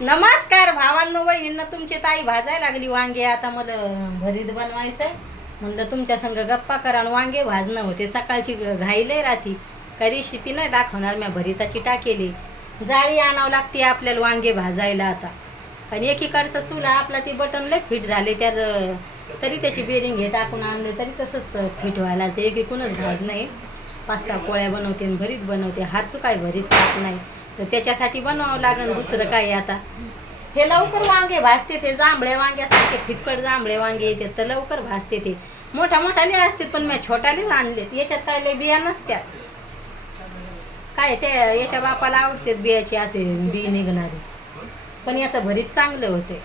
नमस्कार भावांनो बहिणींना तुमची ताई भाजायला लागली वांगे. आता मला भरीत बनवायचं म्हणलं तुमच्या संग गप्पा करा आणि वांगे भाजणं होते. सकाळची घाईले राहती. काही रेसिपी नाही दाखवणार मी भरिताची टाकेली. जाळी आणावं लागते आपल्याला वांगे भाजायला आता. आणि एकीकडचा चुला आपला ते बटन लय फिट झाले. त्यात तरी त्याची बेरिंग हे टाकून आणले तरी तसंच फिट व्हायला ते एकीकूनच भाज नाही. पाच सहा पोळ्या बनवते आणि भरीत बनवते. हातसू काय भरीत खात नाही. तर त्याच्यासाठी बनवावं लागेल दुसरं काय आता. हे लवकर वांगे भाजते ते जांभळे वांग्यासारखे फिक्कट जांभळे वांगे येतात तर लवकर भाजते ते. मोठ्या मोठ्याले असतात पण मी छोट्यालेच आणलेत. याच्यात काय लय बिया नसत्या. काय ते याच्या बापाला आवडते बियाची असे बी निघणारे. पण याचं भरीत चांगलं होते.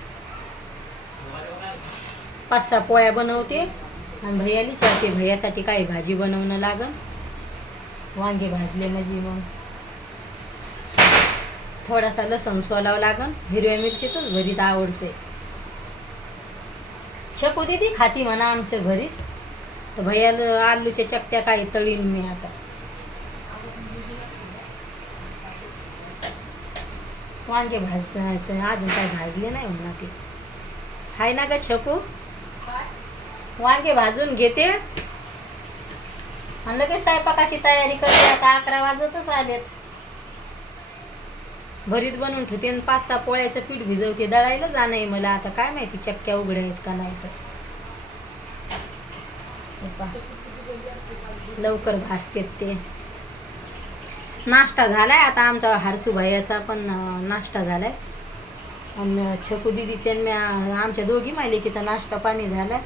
पाच सहा पोळ्या बनवते आणि भैयाली विचारते भैयासाठी काही भाजी बनवणं लागन. वांगे भाजले म्हणजे मग. थोडासा लसूण सोलावं लागन हिरव्या मिरचीतच भरीत आवडते. शकू दिदी खाती म्हणा आमच्या भरीत तर भैयाला आलूच्या चकत्या काही तळीन मी आता. वांगे भाज अजून काय भाजले नाही म्हणा ते. हाय ना ग छकू? वांगे भाजून घेते. आणि लगेच स्वयंपाकाची तयारी करते आता अकरा वाजतच आलेत. भरीत बनवून ठेवते आणि पाच सहा पोळ्याचं पीठ भिजवते. दळायला जाणं आहे मला आता. काय माहिती चक्क्या उघड्या आहेत का नाही तर. लवकर भासते ते. नाश्ता झालाय आता आमचा हारसू भाईचा पण नाश्ता झालाय. आणि छकू दिदीचे आमच्या दोघी मालिकेचा नाश्ता पाणी झालाय.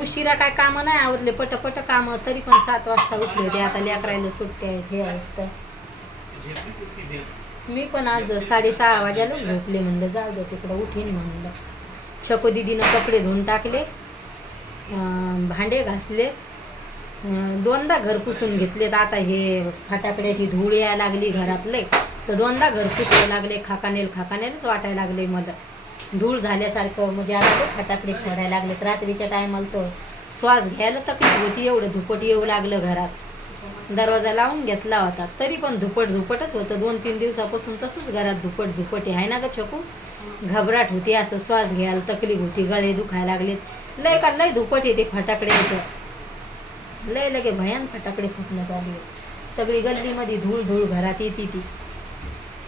उशिरा काय कामं नाही आवरले पटपट कामं तरी पण सात वाजता उठले होते. आता लेकरायला सुट्टे आहेत हे आहेत तर. मी पण आज साडेसहा वाजायला झोपले म्हणलं जाऊ दे तिकडं उठीन म्हणलं. छको दिदीनं कपडे धुवून टाकले भांडे घासले दोनदा घर पुसून घेतलेत. आता हे फटाकड्याची धूळ यायला लागली घरातले तर दोनदा घर पुसायला लागले खाकानेल खाकानेलच वाटायला लागले मला. धूळ झाल्यासारखं म्हणजे आता ते फटाकडे फोडायला लागलेत. रात्रीच्या टायमाला तर श्वास घ्यायला तकलीफ होती एवढं धुपट येऊ लागलं घरात. दरवाजा लावून घेतला होता. तरी पण धुपट धुपटच होतं. दोन तीन दिवसापासून तसंच घरात धुपट धुपट आहे ना ग छकू? घबराट होती असं श्वास घ्यायला तकलीफ होती गळे दुखायला लागलेत. लय का लय धुपट येते फटाकडे फटाकड्याचं लय लगे भयान फटाकडे फुटणं चालू सगळी गल्लीमध्ये धूळ धूळ घरात येते ती.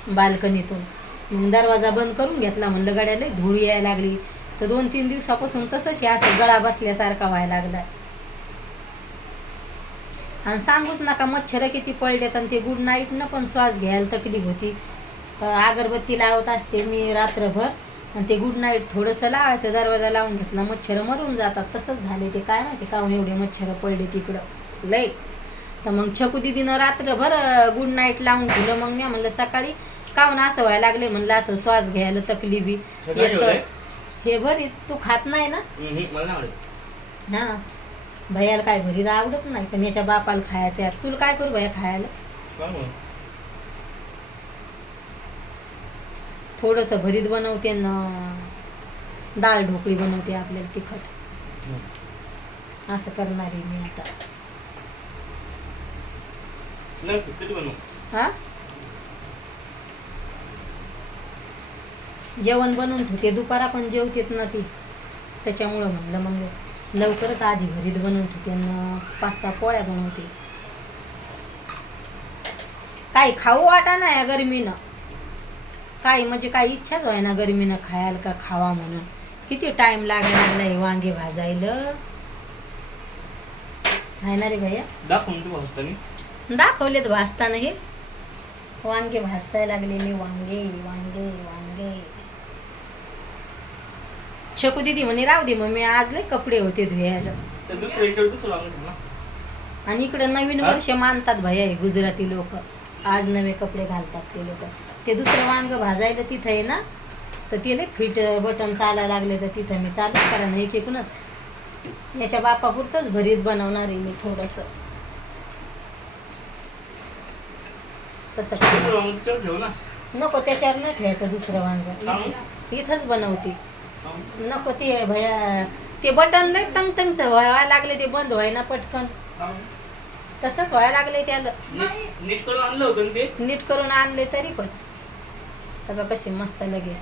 बाल्कनीतून. मग दरवाजा बंद करून घेतला. म्हणलं गड्याला धूळ यायला लागली. तर दोन तीन दिवसापासून तसंच आहे असं गळा बसल्यासारखा व्हायला लागला आणि सांगूच नका मच्छर किती पडलेत आणि ते गुड नाईटनं पण श्वास घ्यायला तकलीफ होती. अगरबत्ती लावत असते मी रात्रभर आणि ते गुड नाईट थोडंसं लावायचं दरवाजा लावून घेतला मच्छर मरून जातात. तसंच झाले ते काय माहिती काहून एवढे मच्छर पडले तिकडं. लय. तर मग छकू दिदीनं रात्रभर गुड नाईट लावून ठेवलं. मग मी म्हणलं सकाळी काहून असं व्हायला लागले म्हणलं असं श्वास घ्यायला तर ठेवलंय? हे भरीत तू खात नाही ना? हा. भैयाला काय भरीत आवडत नाही पण याच्या बापाला खायचं आहे. तुला काय करू भैया खायला? थोडंसं भरीत बनवते न डाळ ढोकळी बनवते आपल्याला तिखट. असं करणार आहे मी आता? हा? जेवण बनवून ठेवते. दुपारा पण जेवतेत ना ती. त्याच्यामुळं म्हणलं मग लवकरच आधी भरीत बनवून ठेवते न पाच सहा पोळ्या बनवते. काही खाऊ वाटा नाही या गरमीनं. काही म्हणजे काही इच्छाच व्हाय ना गरमीनं खायला का खावा म्हणून. किती टाइम लागायला लागला हे वांगे भाजायला. आहे ना रे भैया? दाखवलेत भाजताना हे. वांगे भाजताय लागले मी वांगे वांगे वांगे. शकू दिदी म्हणे राहू दे मग मी आज लय कपडे होते धुयाला तर दुसरं याच्यावर दुसरं लागलं होतं ना. आणि इकडे नवीन हा? वर्ष मानतात भैया हे गुजराती लोक. आज नवे कपडे घालतात ते लोक. ते दुसरं वांग भाजायला तिथं आहे ना तर ते लय फिट बटन चालायला लागले तर तिथं मी चालूच करा ना एक एकूणच याच्या बापापुरतंच भरीत बनवणार आहे मी थोडंसं. तसं वांग त्याच्यावर ठेव ना. नको त्याच्यावर नाही ठेवायचं दुसरं वांग? इथंच बनवते. नको ते भया ते बटन लय तंग तंगच व्हायला लागले ते बंद व्हायना पटकन. तसंच व्हायला लागले त्याला. नीट करून आणलं होतं ते? नीट करून आणले तरी पण. तर कशी मस्त लगे.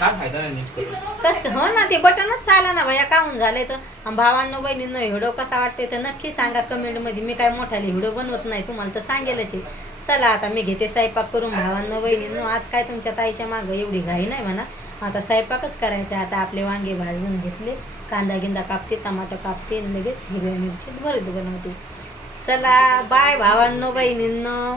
काय फायदा नाही नीट करून? कस हो ना ते बटनच चाला ना भैया काहून झालंय तर? भावांनो बहिणींनो व्हिडिओ कसा वाटते तर नक्की सांगा कमेंटमध्ये मी काय मोठाले व्हिडिओ बनवत नाही तुम्हाला तर सांगेलच आहे. चला आता मी घेते स्वयंपाक करून भावांनो बहिणींनो आज काय तुमच्या ताईच्या मागं एवढी घाई नाही म्हणा. आता स्वयंपाकच करायचा आहे. आता आपले वांगे भाजून घेतले. कांदा गिंदा कापते टमाटो कापते लगेच हिरव्या मिरची भरत बनवते. चला बाय भावांनो बहिणींनो